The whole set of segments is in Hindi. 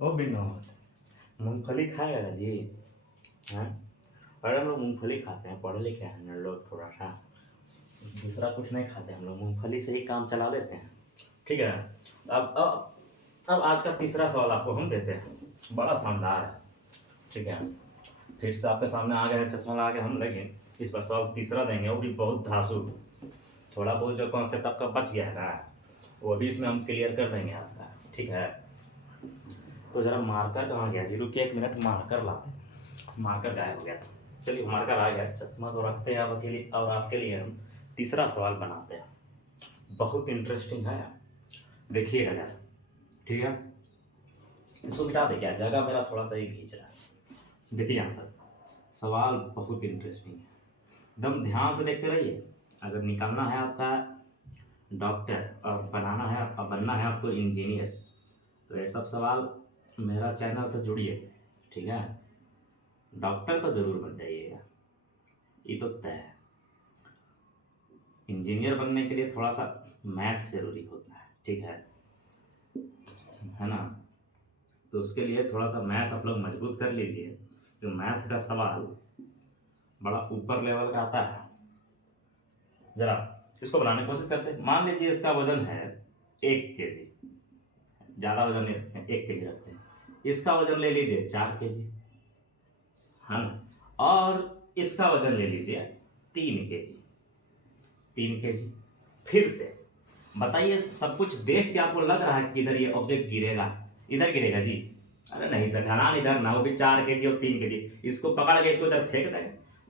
ओ विनोद, मूंगफली खाएगा जी? हैं? अरे हम लोग मूंगफली खाते हैं, पढ़े लिखे हैं हम लोग थोड़ा सा। दूसरा कुछ नहीं खाते हम लोग, मूंगफली से ही काम चला लेते हैं। ठीक है। अब आज का तीसरा सवाल आपको हम देते हैं, बड़ा शानदार है। ठीक है। फिर से आपके सामने आ गए हैं, चश्मा लगा के हम, लेकिन इस पर सवाल तीसरा देंगे, वो भी बहुत धांसू। थोड़ा बहुत जो कॉन्सेप्ट आपका बच गया है ना, वो भी इसमें हम क्लियर कर देंगे आपका। ठीक है। तो जरा मार्कर कहाँ गया जी? रुकिए 1 मिनट, मार्कर लाते हैं। मार्कर गायब हो गया था। चलिए मार्कर आ गया, चश्मा तो रखते हैं अब अकेले, और आपके लिए हम तीसरा सवाल बनाते हैं। बहुत इंटरेस्टिंग है, देखिएगा जरा। ठीक है। इसको मिटा दे, क्या जगह मेरा थोड़ा सा ही खींच रहा है। देखिए यहाँ पर सवाल बहुत इंटरेस्टिंग है, एकदम ध्यान से देखते रहिए। अगर निकालना है आपका डॉक्टर और बनाना है आपका, बनना है आपको इंजीनियर, तो ये सब सवाल मेरा चैनल से जुड़िए। ठीक है। डॉक्टर तो जरूर बन जाइएगा, ये तो तय है। इंजीनियर बनने के लिए थोड़ा सा मैथ जरूरी होता है। ठीक है ना? तो उसके लिए थोड़ा सा मैथ आप लोग मजबूत कर लीजिए, जो मैथ का सवाल बड़ा ऊपर लेवल का आता है। जरा इसको बनाने की कोशिश करते हैं। मान लीजिए इसका वजन है 1 kg, ज़्यादा वजन नहीं रखते हैं, 1 kg रखते हैं। इसका वजन ले लीजिए 4 kg, है ना? और इसका वजन ले लीजिए 3 kg। 3 kg। फिर से बताइए, सब कुछ देख के आपको लग रहा है कि इधर ये ऑब्जेक्ट गिरेगा, इधर गिरेगा जी? अरे नहीं सर, ढलान इधर ना, वो भी 4 kg और 3 kg, इसको पकड़ के इसको इधर फेंक देगा।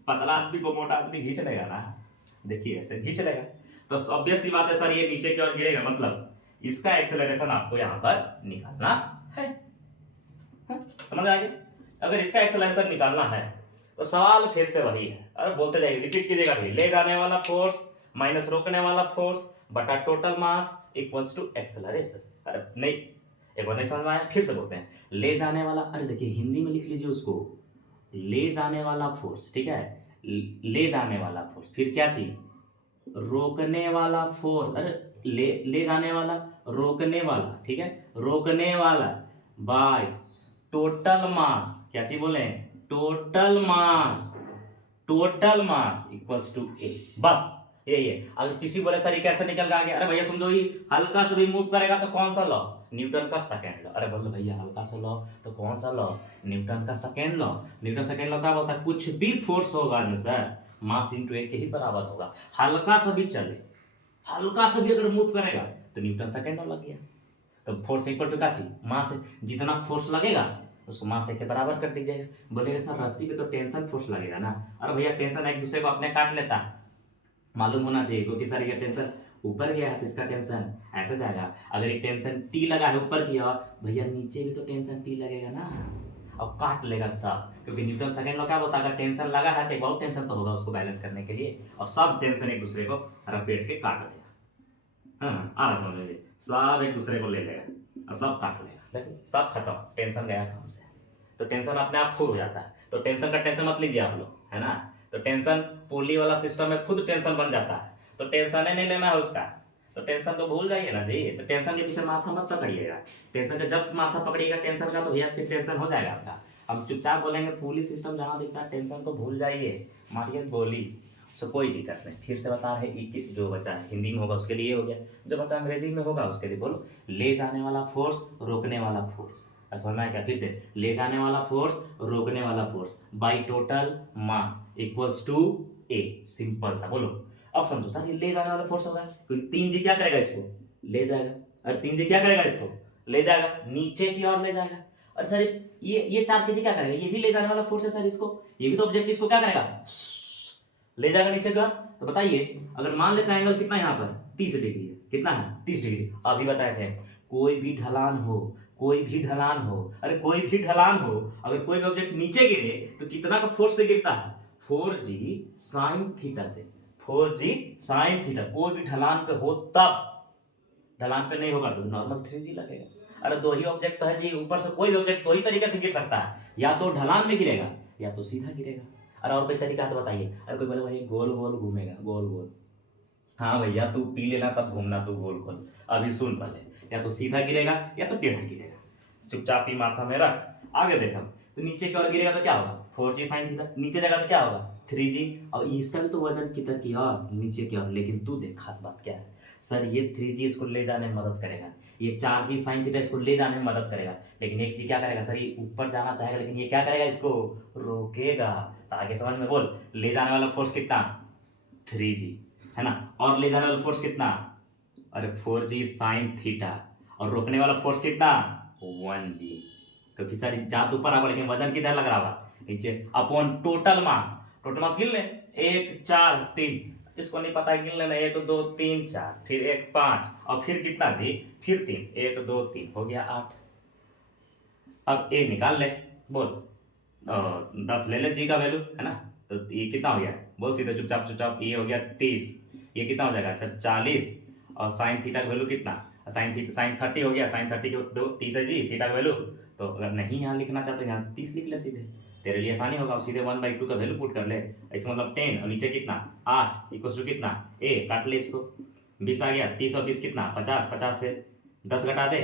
पतला आदमी को मोटा आदमी खींच लेगा ना, देखिए ऐसे खींच लेगा। तो ऑब्वियस सी बात है सर, ये नीचे की ओर गिरेगा, मतलब इसका एक्सेलरेशन आपको यहाँ पर निकालना है। समझ आ गया? अगर इसका एक्सेलरेशन निकालना है तो सवाल फिर से वही है, अरे बोलते जाइए, रिपीट कीजिएगा भी। ले जाने वाला फोर्स माइनस रोकने वाला फोर्स बटा total mass equals to acceleration. अरे नहीं, एक बार नहीं समझ में आया, फिर से बोलते हैं। ले जाने वाला, अरे देखिए हिंदी में लिख लीजिए उसको, ले जाने वाला फोर्स। ठीक है। ले जाने वाला फोर्स, फिर क्या चीज? रोकने वाला फोर्स। अरे ले जाने वाला, रोकने वाला। ठीक है। रोकने वाला बाय टोटल मास, क्या चीज बोले? Total mass. Total mass equals to A. बस यही है। अगर किसी बोले सर ये कैसे निकल के आ गया, अरे भैया समझो, ये हल्का से भी मूव करेगा तो कौन सा लॉ? न्यूटन का सेकेंड लॉ। अरे बोलो भैया हल्का सा लॉ तो कौन सा लॉ? न्यूटन का second law. Newton second law क्या बोलता है? कुछ भी फोर्स होगा ना सर, मास इंटू ए के ही बराबर होगा। हल्का सा भी चले, हल्का सा भी अगर मूव करेगा तो न्यूटन सेकेंड लॉ लग गया। तो फोर्स इक्वल टू क्या चीज? मास। जितना फोर्स लगेगा उसको मास के बराबर कर दीजिएगा। बोलेगा सर रस्सी पे तो टेंशन फोर्स लगेगा ना। अरे भैया टेंशन एक दूसरे को अपने काट लेता है, मालूम होना चाहिए, क्योंकि सर ये टेंशन ऊपर गया है तो इसका टेंशन ऐसे जाएगा। अगर ये टेंशन टी लगा है ऊपर की ओर, भैया नीचे भी तो टेंशन टी लगेगा ना, और काट लेगा सब। क्योंकि न्यूटन सेकंड लॉ क्या बोलता है? अगर टेंशन लगा है तो एक और टेंशन तो होगा उसको बैलेंस करने के लिए, और सब टेंशन एक दूसरे को रपेट के काट देगा। हाँ आ रहा समझ लीजिए, सब एक दूसरे को ले लेगा और सब काट लेगा। देखो सब खत्म, टेंशन गया काम से। तो टेंशन अपने आप फुल हो जाता है। तो टेंशन का टेंशन मत लीजिए आप लोग, है ना? तो टेंशन पुली वाला सिस्टम में खुद टेंशन बन जाता है, तो टेंशन ही नहीं लेना है उसका। तो टेंशन तो भूल जाइए ना जी। तो टेंशन के पीछे माथा मत पकड़िएगा। टेंशन का जब माथा पकड़िएगा टेंशन का, तो भैया फिर टेंशन हो जाएगा आपका। हम चुपचाप बोलेंगे पुली सिस्टम जहां दिखता है टेंशन को भूल जाइए, मारिए गोली। सो कोई दिक्कत नहीं। फिर से बता रहे जो बच्चा हिंदी में होगा उसके लिए हो गया, जो बच्चा अंग्रेजी में होगा उसके लिए बोलो। ले जाने वाला फोर्स, रोकने वाला फोर्स। समझना है क्या? फिर से, ले जाने वाला फोर्स, रोकने वाला force by total mass equals to a. Simple सा बोलो। अब समझो सर, ये ले जाने वाला फोर्स होगा, क्योंकि 3G क्या करेगा? इसको ले जाएगा। अरे 3G क्या करेगा? इसको ले जाएगा, नीचे की ओर ले जाएगा। अरे सर ये 4 kg क्या करेगा? ये भी ले जाने वाला फोर्स है सर, इसको, ये भी तो ऑब्जेक्ट, इसको क्या करेगा? ले जाएगा नीचे का। तो बताइए, अगर मान लेते हैं एंगल कितना यहाँ पर 30 डिग्री है, कितना है? 30 डिग्री। अभी बताए थे, कोई भी ढलान हो, कोई भी ढलान हो, अरे कोई भी ढलान हो, अगर कोई भी ऑब्जेक्ट नीचे गिरे तो कितना का फोर्स से गिरता है? 4G साइन थीटा से। 4G sine theta. कोई भी ढलान पे हो तब, ढलान पे नहीं होगा तो नॉर्मल 3G लगेगा। अरे दो ही ऑब्जेक्ट तो है जी, ऊपर से कोई भी ऑब्जेक्ट दो ही तरीके से गिर सकता है, या तो ढलान में गिरेगा या तो सीधा गिरेगा। अरे और कोई तरीका है तो बताइए। अरे कोई बोले भाई गोल गोल घूमेगा, गोल गोल। हाँ भैया तू पी लेना तब घूमना, तू गोल गोल। अभी सुन पहले, या तो सीधा गिरेगा या तो टेढ़ा गिरेगा। चुपचाप ही माथा में रख, आगे देख। हम तो नीचे की ओर गिरेगा तो क्या होगा 4g साइन थीटा, नीचे जाएगा तो क्या होगा 3g। और इसका भी तो वजन किधर की ओर, नीचे की ओर। लेकिन तू देख खास बात क्या है, सर ये 3g इसको ले जाने में मदद करेगा, ये 4g साइन थीटा इसको ले जाने में मदद करेगा, लेकिन एक जी क्या करेगा सर, ये ऊपर जाना चाहेगा लेकिन ये क्या करेगा, इसको रोकेगा। तो आगे समझ में बोल, ले जाने वाला फोर्स कितना 3g है ना, और ले जाने वाला फोर्स कितना, अरे 4g साइन थीटा, और रोकने वाला फोर्स कितना 1g। क्योंकि सर जात ऊपर आगा लेकिन वजन किधर लग रहा होगा नीचे, अपॉन टोटल मास। टोटल मास गिन ले, 1 4 3, जिसको नहीं पता है गिन लेना, 1 2 3 4, फिर 1 5, और फिर कितना जी, फिर 3, 1 2 3 हो गया 8। अब ए निकाल ले, बोल 10 ले ले जी का वैल्यू है ना, तो ये कितना हो गया, बोल सीधे चुपचाप चुपचाप, ये हो गया 30, ये कितना हो जाएगा सर 40, और साइन थीटा का वैल्यू कितना, साइन 30 हो गया, साइन 30 के 30 है जी थीटा का वैल्यू। तो अगर नहीं यहाँ लिखना चाहते यहाँ 30 लिख ले सीधे, तेरे लिए आसानी होगा, सीधे 1/2 का वैल्यू पुट कर ले, इसका मतलब 10 और नीचे कितना 8 इक्वल टू कितना, ए काट ले इसको, 20 आ गया, 30 और 20 कितना 50, 50 से 10 घटा दे,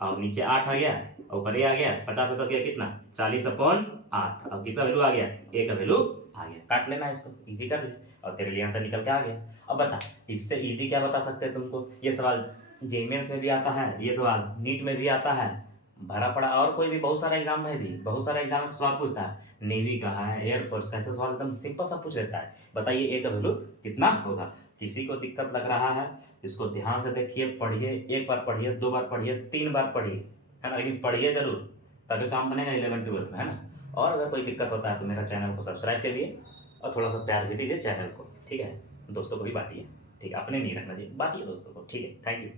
और नीचे 8 आ गया, और ऊपर ए आ गया, 50 से 10 गया कितना 40/8, अब किसका वैल्यू आ गया, ए का वैल्यू आ गया, काट लेना इसको, इजी कर ले, और तेरे लिए आंसर निकल के आ गया। अब बता इससे इजी क्या बता सकते हैं तुमको, ये सवाल जेमेंस में भी आता है, ये सवाल नीट में भी आता है, भरा पड़ा और कोई भी बहुत सारा एग्जाम है जी, बहुत सारा एग्जाम में सवाल पूछता है, नेवी का है, एयरफोर्स का, ऐसा सवाल एकदम सिंपल सा पूछ लेता है, बताइए ए का वैल्यू कितना होगा। किसी को दिक्कत लग रहा है इसको ध्यान से देखिए, पढ़िए, एक बार पढ़िए, 2 बार पढ़िए, 3 बार पढ़िए, है ना, लेकिन पढ़िए जरूर, तभी काम बनेगा 11 12 में, है ना। और अगर कोई दिक्कत होता है तो मेरा चैनल को सब्सक्राइब करिए, और थोड़ा सा प्यार भी दीजिए चैनल को, ठीक है, दोस्तों को भी बांटिए, ठीक है, अपने नहीं रखना चाहिए, बांटिए दोस्तों को, ठीक है, थैंक यू।